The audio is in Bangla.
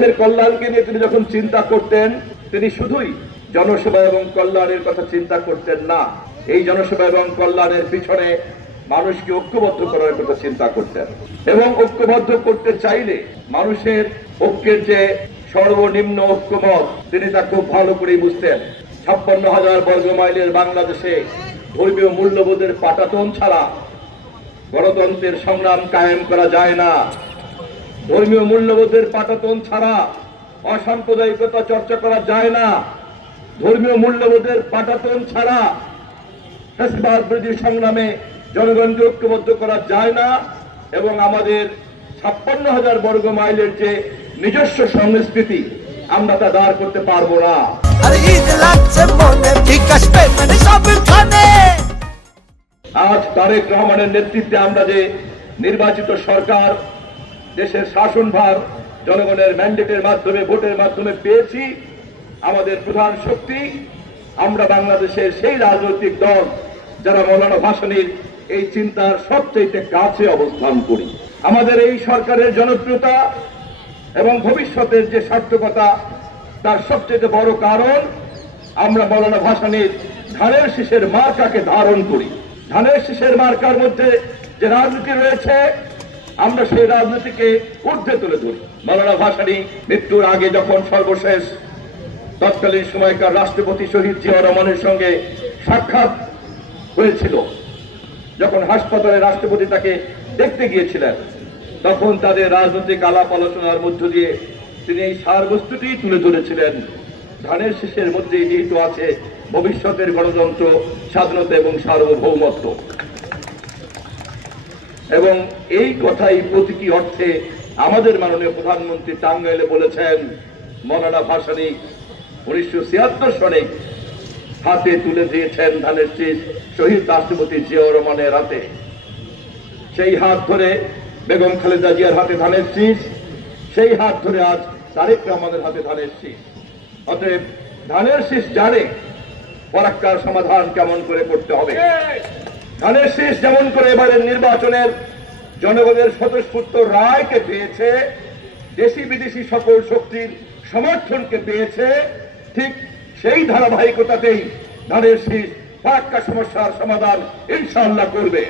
মানুষের কল্যাণকে নিয়ে তিনি যখন চিন্তা করতেন, তিনি শুধুই জনসেবা এবং কল্যাণের কথা চিন্তা করতেন না, এই জনসেবা এবং কল্যাণের পিছনে মানুষকে ঐক্যবদ্ধ করার কথা চিন্তা করতেন। এবং ঐক্যবদ্ধ করতে চাইলে মানুষের ঐক্যের যে সর্বনিম্ন ঐক্যমত তিনি তা খুব ভালো করেই বুঝতেন। 56,000 বর্গ মাইলের বাংলাদেশে ধর্মীয় মূল্যবোধের পাটাতন ছাড়া গণতন্ত্রের সংগ্রাম কায়েম করা যায় না। ধর্মীয় মূল্যবোধের পাটাতন ছাড়া অসাম্প্রদায়িকতা চর্চা করা যায় না। ধর্মীয় মূল্যবোধের পাটাতন ছাড়া ফ্যাসিবাদ বিরোধী সংগ্রামে জনগণকে ঐক্যবদ্ধ করা যায় না। এবং আমাদের 56,000 বর্গ মাইলের যে নিজস্ব সংস্কৃতি, আমরা তা দাঁড় করতে পারবো না। আজ তারেক রহমানের নেতৃত্বে আমরা যে নির্বাচিত সরকার, দেশের শাসনভার জনগণের ম্যান্ডেটের মাধ্যমে, ভোটের মাধ্যমে পেয়েছি, আমাদের প্রধান শক্তি আমরা বাংলাদেশের সেই রাজনৈতিক দল যারা মৌলানা ভাসানীর এই চিন্তার সবচেয়ে কাছে অবস্থান করি। আমাদের এই সরকারের জনপ্রিয়তা এবং ভবিষ্যতের যে সার্থকতা, তার সবচেয়ে বড় কারণ আমরা মৌলানা ভাসানীর ধানের শীষের মার্কাকে ধারণ করি। ধানের শীষের মার্কার মধ্যে যে রাজনীতি রয়েছে, আমরা সেই রাজনীতিকে ঊর্ধ্বে তুলে ধরি। মৌলানা ভাসানী মৃত্যুর আগে যখন সর্বশেষ তৎকালীন সময়কার রাষ্ট্রপতি শহীদ জিয়া রহমানের সঙ্গে সাক্ষাৎ হয়েছিল, যখন হাসপাতালে রাষ্ট্রপতি তাকে দেখতে গিয়েছিলেন, তখন তাদের রাজনৈতিক আলাপ আলোচনার মধ্য দিয়ে তিনি এই সারবস্তুটি তুলে ধরেছিলেন। ধানের শীষের মধ্যেই নিহিত আছে ভবিষ্যতের গণতন্ত্র, স্বাধীনতা এবং সার্বভৌমত্ব। এবং এই কথাই প্রতীকী অর্থে আমাদের মাননীয় প্রধানমন্ত্রী টাঙ্গাইলে বলেছেন, মৌলানা ভাসানী 1976 সনে হাতে তুলে দিয়েছেন ধানের শীষ শহীদ রাষ্ট্রপতি জিয়াউর রহমানের হাতে। সেই হাত ধরে বেগম খালেদা জিয়ার হাতে ধানের শীষ, সেই হাত ধরে আজ তারেক রহমানের হাতে ধানের শীষ। অতএব ধানের শীষ জানে ফরাক্কার সমাধান কেমন করে করতে হবে। ধানের শীষ যেমন করে এবারের নির্বাচনের জনগণের স্বতঃস্ফূর্ত রায়কে পেয়েছে, দেশি বিদেশি সকল শক্তির সমর্থনকে পেয়েছে, ঠিক সেই ধারাবাহিকতাতেই ধানের শীষ ফরাক্কা সমস্যার সমাধান ইনশাআল্লাহ করবে।